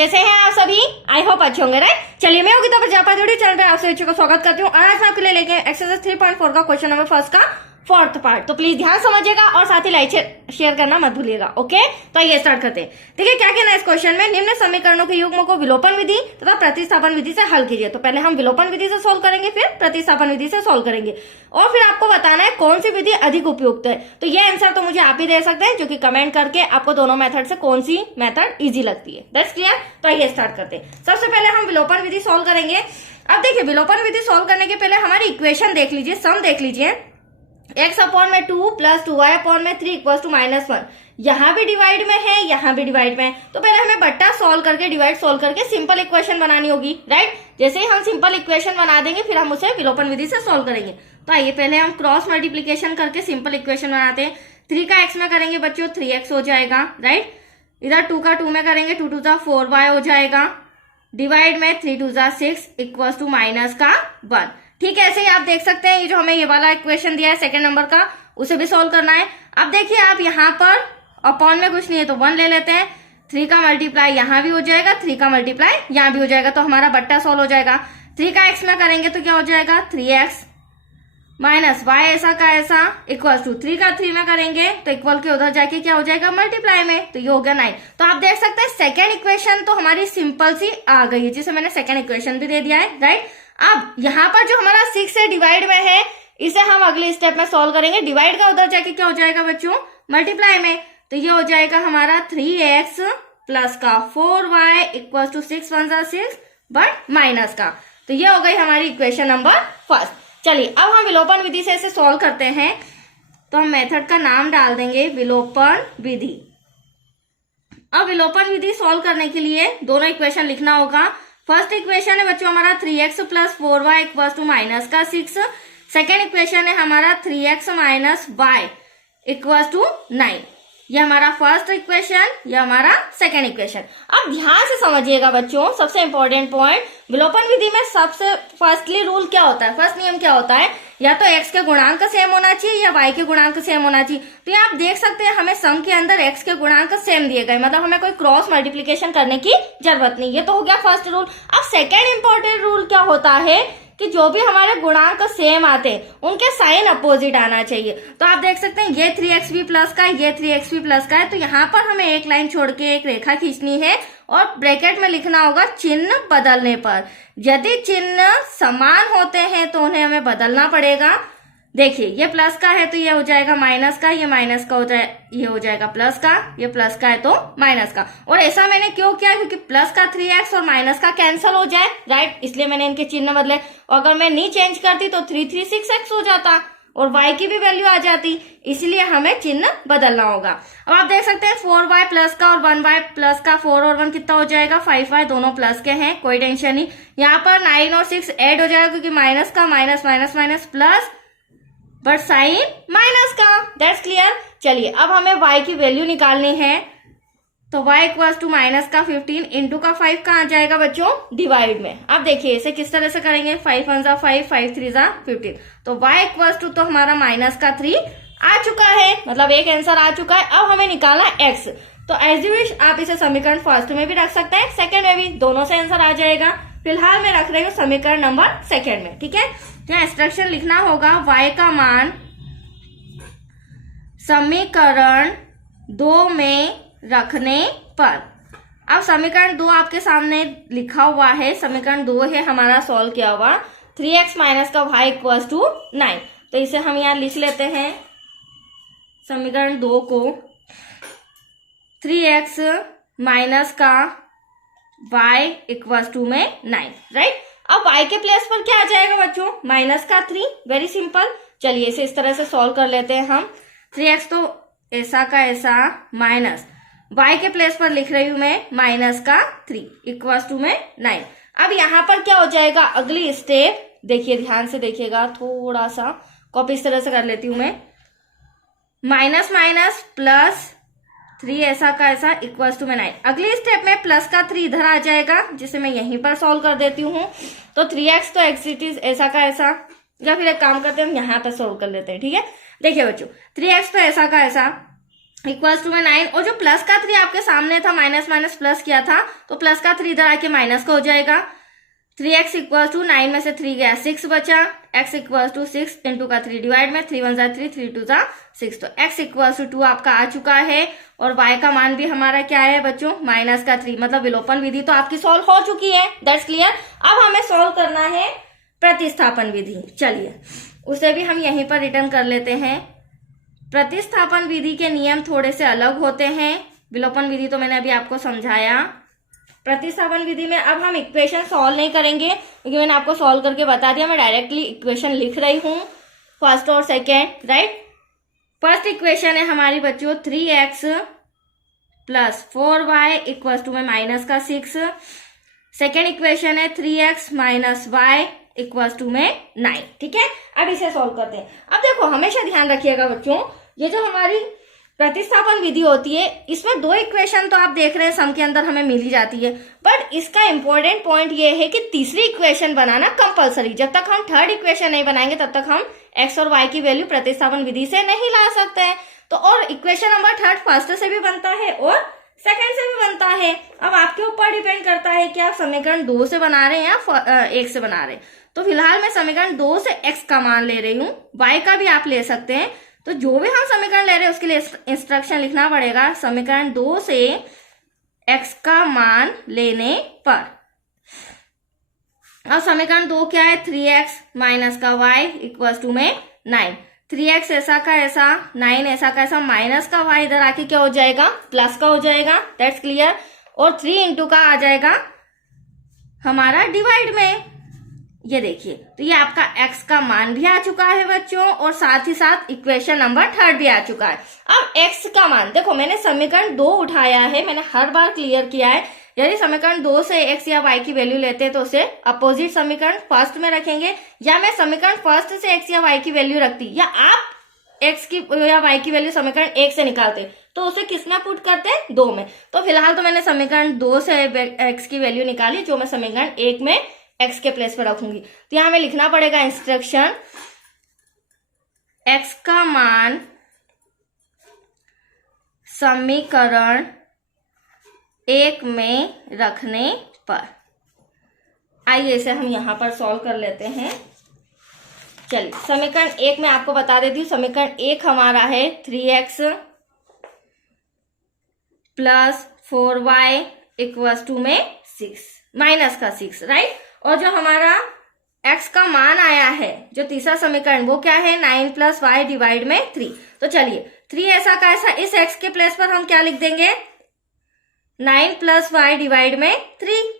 कैसे हैं आप सभी? आई होप अच्छे होंगे, राइट। चलिए मैं योगिता प्रजापति चैनल पे आपसे बच्चों को स्वागत करती हूँ और आज मैं आपके लिए लेके एक्सरसाइज 3.4 का क्वेश्चन नंबर फर्स्ट का फोर्थ पार्ट। तो प्लीज ध्यान समझिएगा और साथ ही लाइक शेयर करना मत भूलिएगा। ओके, तो आइए स्टार्ट करते हैं। ठीक है, क्या कहना है इस क्वेश्चन में? निम्न समीकरणों के युग्मों को विलोपन विधि तथा प्रतिस्थापन विधि से हल कीजिए। तो पहले हम विलोपन विधि से सोल्व करेंगे, फिर प्रतिस्थापन विधि से सोल्व करेंगे और फिर आपको बताना है कौन सी विधि अधिक उपयुक्त है। तो ये आंसर तो मुझे आप ही दे सकते हैं, जो कि कमेंट करके आपको दोनों मेथड से कौन सी मेथड इजी लगती है। That's clear. तो आइए स्टार्ट करते हैं। सबसे पहले हम विलोपन विधि सोल्व करेंगे। अब देखिए, विलोपन विधि सोल्व करने के पहले हमारी इक्वेशन देख लीजिए, सम देख लीजिए। x अपॉन में 2 प्लस 2y अपॉन में 3 इक्वल टू -1। यहाँ भी डिवाइड में है, यहाँ भी डिवाइड में है। तो पहले हमें बट्टा सॉल्व करके, डिवाइड सॉल्व करके सिंपल इक्वेशन बनानी होगी, राइट। जैसे ही हम सिंपल इक्वेशन बना देंगे फिर हम उसे विलोपन विधि से सॉल्व करेंगे। तो आइए पहले हम क्रॉस मल्टीप्लीकेशन करके सिंपल इक्वेशन बनाते हैं। 3 का x में करेंगे बच्चों 3x हो जाएगा, राइट। इधर 2 का 2 में करेंगे 2 2 4y हो जाएगा। डिवाइड में 3 2 6 इक्वल टू -1। ठीक है, ऐसे ही आप देख सकते हैं ये जो हमें ये वाला इक्वेशन दिया है सेकंड नंबर का, उसे भी सॉल्व करना है। अब देखिए आप यहाँ पर अपॉन में कुछ नहीं है तो 1 ले लेते हैं। 3 का मल्टीप्लाई यहाँ भी हो जाएगा, 3 का मल्टीप्लाई यहाँ भी हो जाएगा, तो हमारा बट्टा सॉल्व हो जाएगा। 3 का x में करेंगे तो क्या हो जाएगा 3x माइनस y ऐसा का ऐसा इक्वल टू 3 का 3 में करेंगे तो इक्वल के उधर जाके क्या हो जाएगा मल्टीप्लाई में, तो ये हो गया 9। तो आप देख सकते हैं सेकेंड इक्वेशन तो हमारी सिंपल सी आ गई है, जिसे मैंने सेकेंड इक्वेशन भी दे दिया है, राइट। अब यहाँ पर जो हमारा 6 से डिवाइड में है इसे हम अगले स्टेप में सॉल्व करेंगे। डिवाइड का उधर जाके क्या हो जाएगा बच्चों मल्टीप्लाई में, तो ये हो जाएगा हमारा 3x प्लस का 4y equal to 6 1 6 but minus का। तो ये हो गई हमारी इक्वेशन नंबर फर्स्ट। चलिए अब हम विलोपन विधि से इसे सॉल्व करते हैं। तो हम मेथड का नाम डाल देंगे विलोपन विधि। अब विलोपन विधि सॉल्व करने के लिए दोनों इक्वेशन लिखना होगा। फर्स्ट इक्वेशन है बच्चों हमारा 3x plus 4y equal to -6। Second equation है हमारा 3x minus y equal to 9। ये हमारा फर्स्ट इक्वेशन, ये हमारा सेकेंड इक्वेशन। अब ध्यान से समझिएगा बच्चों, सबसे इंपॉर्टेंट पॉइंट, विलोपन विधि में सबसे फर्स्टली रूल क्या होता है, फर्स्ट नियम क्या होता है, या तो x के गुणांक सेम होना चाहिए या y के गुणांक सेम होना चाहिए। तो ये आप देख सकते हैं हमें सम के अंदर x के गुणांक सेम दिए गए, मतलब हमें कोई क्रॉस मल्टीप्लीकेशन करने की जरूरत नहीं। ये तो हो गया फर्स्ट रूल। अब सेकेंड इंपॉर्टेंट रूल क्या होता है कि जो भी हमारे गुणांक सेम आते हैं उनके साइन अपोजिट आना चाहिए। तो आप देख सकते हैं ये 3x भी प्लस का है, ये 3x भी प्लस का है, तो यहाँ पर हमें एक लाइन छोड़ के एक रेखा खींचनी है और ब्रैकेट में लिखना होगा चिन्ह बदलने पर। यदि चिन्ह समान होते हैं तो उन्हें हमें बदलना पड़ेगा। देखिए ये प्लस का है तो ये हो जाएगा माइनस का, ये माइनस का हो जाए, ये हो जाएगा प्लस का, ये प्लस का है तो माइनस का। और ऐसा मैंने क्यों किया, क्योंकि प्लस का 3x और माइनस का कैंसिल हो जाए, राइट, इसलिए मैंने इनके चिन्ह बदले। और अगर मैं नहीं चेंज करती तो 3 3 6x हो जाता और y की भी वैल्यू आ जाती, इसलिए हमें चिन्ह बदलना होगा। अब आप देख सकते हैं 4y प्लस का और 1y प्लस का, 4 और 1 कितना हो जाएगा 5y, दोनों प्लस के हैं, कोई टेंशन नहीं। यहाँ पर 9 और 6 ऐड हो जाएगा क्योंकि माइनस का minus minus minus plus but sign minus का। That's clear. चलिए अब हमें y की वैल्यू निकालनी है, तो y इक्वल टू माइनस का 15 इंटू का 5 का आ जाएगा बच्चों डिवाइड में। अब देखिए इसे किस तरह से करेंगे, 5 1 जा 5, 5 3 जा 15, तो y इक्वल टू तो हमारा माइनस का 3 आ चुका है, मतलब एक आंसर आ चुका है। अब हमें निकालना x, तो एज यू विश आप इसे समीकरण फर्स्ट में भी रख सकते हैं, सेकेंड में भी, दोनों से आंसर आ जाएगा। फिलहाल मैं रख रही हूँ समीकरण नंबर सेकेंड में, ठीक है। यहाँ इंस्ट्रक्शन लिखना होगा y का मान समीकरण 2 में रखने पर। अब समीकरण 2 आपके सामने लिखा हुआ है, समीकरण 2 है हमारा सॉल्व किया हुआ, 3x माइनस का y इक्वल टू 9। तो इसे हम यहाँ लिख लेते हैं समीकरण 2 को, 3x माइनस का y इक्वल टू में 9, राइट। अब y के प्लेस पर क्या आ जाएगा बच्चों माइनस का 3, वेरी सिंपल। चलिए इसे इस तरह से सॉल्व कर लेते हैं हम। 3x तो ऐसा का ऐसा माइनस y के प्लेस पर लिख रही हूं मैं माइनस का 3 इक्वल टू में 9। अब यहाँ पर क्या हो जाएगा अगली स्टेप, देखिए ध्यान से देखिएगा, थोड़ा सा कॉपी इस तरह से कर लेती हूं मैं, माइनस माइनस प्लस 3 ऐसा का ऐसा इक्वल टू में 9। अगली स्टेप में प्लस का 3 इधर आ जाएगा, जिसे मैं यहीं पर सॉल्व कर देती हूँ। तो 3x तो एक्स इट इज ऐसा का ऐसा, या फिर एक काम करते हैं हम यहाँ पर सॉल्व कर लेते हैं, ठीक है। देखिए बच्चों 3x तो ऐसा का ऐसा इक्वल्स टू में 9, और जो प्लस का 3 आपके सामने था, माइनस माइनस प्लस किया था, तो प्लस का 3 इधर आके माइनस का हो जाएगा। 3x इक्वल टू 9 में से 3 गया 6 बचा, x इक्वल टू 6 इंटू का 3 डिवाइड में 3 1 जा 3 3 2 जा 6, तो x इक्वल टू 2 आपका आ चुका है। और y का मान भी हमारा क्या है बच्चों, माइनस का 3, मतलब विलोपन विधि तो आपकी सॉल्व हो चुकी है, दैट्स क्लियर। अब हमें सॉल्व करना है प्रतिस्थापन विधि। चलिए उसे भी हम यहीं पर रिटर्न कर लेते हैं। प्रतिस्थापन विधि के नियम थोड़े से अलग होते हैं, विलोपन विधि तो मैंने अभी आपको समझाया। प्रतिस्थापन विधि में अब हम इक्वेशन सॉल्व नहीं करेंगे, क्योंकि मैंने आपको सॉल्व करके बता दिया। मैं डायरेक्टली इक्वेशन लिख रही हूं, फर्स्ट और सेकेंड, राइट। फर्स्ट इक्वेशन है हमारी बच्चों 3x plus 4y equals to में माइनस का 6। सेकेंड इक्वेशन है 3x minus y equals to में 9, ठीक है। अब इसे सॉल्व करते हैं। अब देखो हमेशा ध्यान रखिएगा बच्चों, ये जो हमारी प्रतिस्थापन विधि होती है, इसमें 2 इक्वेशन तो आप देख रहे हैं सम के अंदर हमें मिल ही जाती है, बट इसका इंपॉर्टेंट पॉइंट ये है कि तीसरी इक्वेशन बनाना कंपलसरी। जब तक हम थर्ड इक्वेशन नहीं बनाएंगे तब तक हम x और y की वैल्यू प्रतिस्थापन विधि से नहीं ला सकते हैं। तो और इक्वेशन नंबर थर्ड फर्स्ट से भी बनता है और सेकेंड से भी बनता है। अब आपके ऊपर डिपेंड करता है कि आप समीकरण 2 से बना रहे हैं या 1 से बना रहे हैं। तो फिलहाल मैं समीकरण 2 से x का मान ले रही हूँ, y का भी आप ले सकते हैं। तो जो भी हम समीकरण ले रहे हैं उसके लिए इंस्ट्रक्शन लिखना पड़ेगा, समीकरण 2 से x का मान लेने पर। अब समीकरण 2 क्या है, 3x माइनस का y इक्वल्स टू में 9। 3x ऐसा का ऐसा, 9 ऐसा का ऐसा, माइनस का y इधर आके क्या हो जाएगा, प्लस का हो जाएगा, दैट्स क्लियर। और 3 इंटू का आ जाएगा हमारा डिवाइड में, ये देखिए। तो ये आपका x का मान भी आ चुका है बच्चों, और साथ ही साथ इक्वेशन नंबर थर्ड भी आ चुका है। अब x का मान देखो, मैंने समीकरण 2 उठाया है, मैंने हर बार क्लियर किया है। यदि समीकरण 2 से x या y की वैल्यू लेते हैं तो उसे अपोजिट समीकरण फर्स्ट में रखेंगे, या मैं समीकरण फर्स्ट से x या y की वैल्यू रखती, या आप x की या y की वैल्यू समीकरण 1 से निकालते तो उसे किस में पुट करते हैं, 2 में। तो फिलहाल तो मैंने समीकरण 2 से x की वैल्यू निकाली, जो मैं समीकरण 1 में x के प्लेस पर रखूंगी। तो यहां हमें लिखना पड़ेगा इंस्ट्रक्शन, x का मान समीकरण 1 में रखने पर। आइए इसे हम यहां पर सॉल्व कर लेते हैं। चलिए समीकरण 1 में आपको बता देती हूँ, समीकरण 1 हमारा है 3x plus 4y equals to में 6, माइनस का 6, राइट। और जो हमारा x का मान आया है, जो तीसरा समीकरण, वो क्या है, 9 प्लस y डिवाइड में 3। तो चलिए 3 ऐसा का ऐसा, इस x के प्लेस पर हम क्या लिख देंगे, 9 प्लस y डिवाइड में 3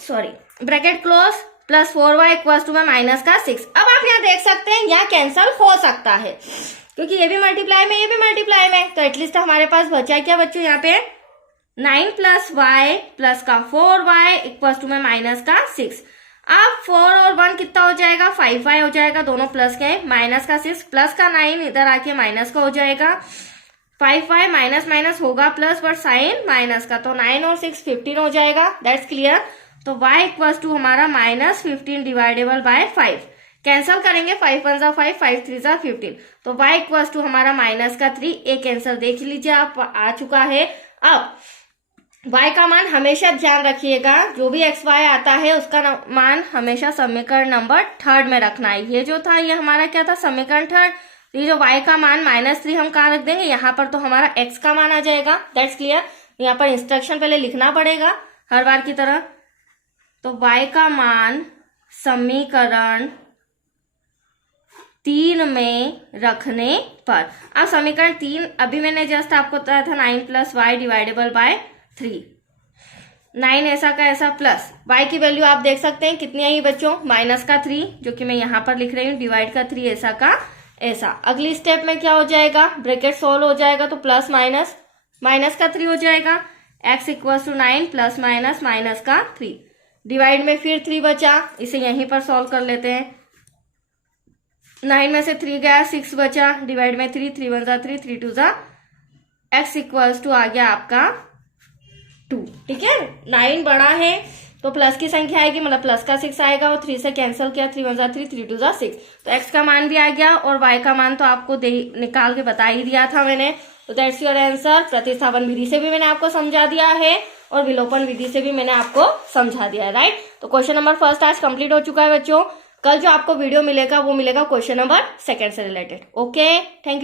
sorry, bracket close, plus 4y equals to में माइनस का 6। अब आप यहाँ देख सकते हैं यहाँ कैंसल हो सकता है, क्योंकि ये भी मल्टीप्लाई में, ये भी मल्टीप्लाई में। तो एटलीस्ट हमारे पास बचा है क्या बच्चों, यहाँ पे 9 प्लस y प्लस का 4y इक्वल्स टू में माइनस का 6। अब 4 और 1 कितना हो जाएगा, 5y हो जाएगा, दोनों प्लस के, माइनस का 6 प्लस का 9 इधर आके माइनस का हो जाएगा। 5y माइनस माइनस होगा प्लस, बट साइन माइनस का, तो 9 और 6 15 हो जाएगा, दैट्स क्लियर। तो y इक्वल्स टू हमारा माइनस 15 डिवाइडेबल बाय 5, कैंसिल करेंगे, 5 1 जा 5, 5 3 जा 15, तो y इक्वल्स टू हमारा माइनस का 3। एक आंसर देख लीजिए आप, आ चुका है। अब y का मान हमेशा ध्यान रखिएगा, जो भी x y आता है उसका मान हमेशा समीकरण नंबर थर्ड में रखना है। ये जो था ये हमारा क्या था, समीकरण थर्ड। ये जो y का मान -3 हम कहाँ रख देंगे, यहाँ पर तो हमारा x का मान आ जाएगा, दैट्स क्लियर। यहाँ पर इंस्ट्रक्शन पहले लिखना पड़ेगा हर बार की तरह। तो y का मान समीकरण 3 में रखने पर। अब समीकरण 3 अभी मैंने जस्ट आपको बताया था, 9 प्लस y डिवाइडेबल बाय 3, 9 ऐसा का ऐसा, प्लस y की वैल्यू आप देख सकते हैं कितनी आई बच्चों, माइनस का 3, जो कि मैं यहाँ पर लिख रही हूँ, डिवाइड का 3 ऐसा का ऐसा। अगली स्टेप में क्या हो जाएगा, ब्रैकेट सोल्व हो जाएगा, तो प्लस माइनस, माइनस का 3 हो जाएगा, x equals to 9 plus minus minus का 3, डिवाइड में फिर 3 बचा, इसे यहीं पर सॉल्व कर लेते हैं। 9 में से 3 गया, 6 बचा, डिवाइड में 3, 3 1 जा 3, 3 2 जा, x इक्वल्स टू आ गया आपका 2, ठीक है। 9 बड़ा है तो प्लस की संख्या आएगी, मतलब प्लस का 6 आएगा, और 3 से कैंसिल किया, 3 1 3, 3 2 6। तो x का मान भी आ गया और y का मान तो आपको निकाल के बता ही दिया था मैंने। तो दैट्स योर आंसर। प्रतिस्थापन विधि से भी मैंने आपको समझा दिया है और विलोपन विधि से भी मैंने आपको समझा दिया है, राइट। तो क्वेश्चन नंबर फर्स्ट आज कंप्लीट हो चुका है बच्चों। कल जो आपको वीडियो मिलेगा वो मिलेगा क्वेश्चन नंबर सेकंड से रिलेटेड। Okay, thank you.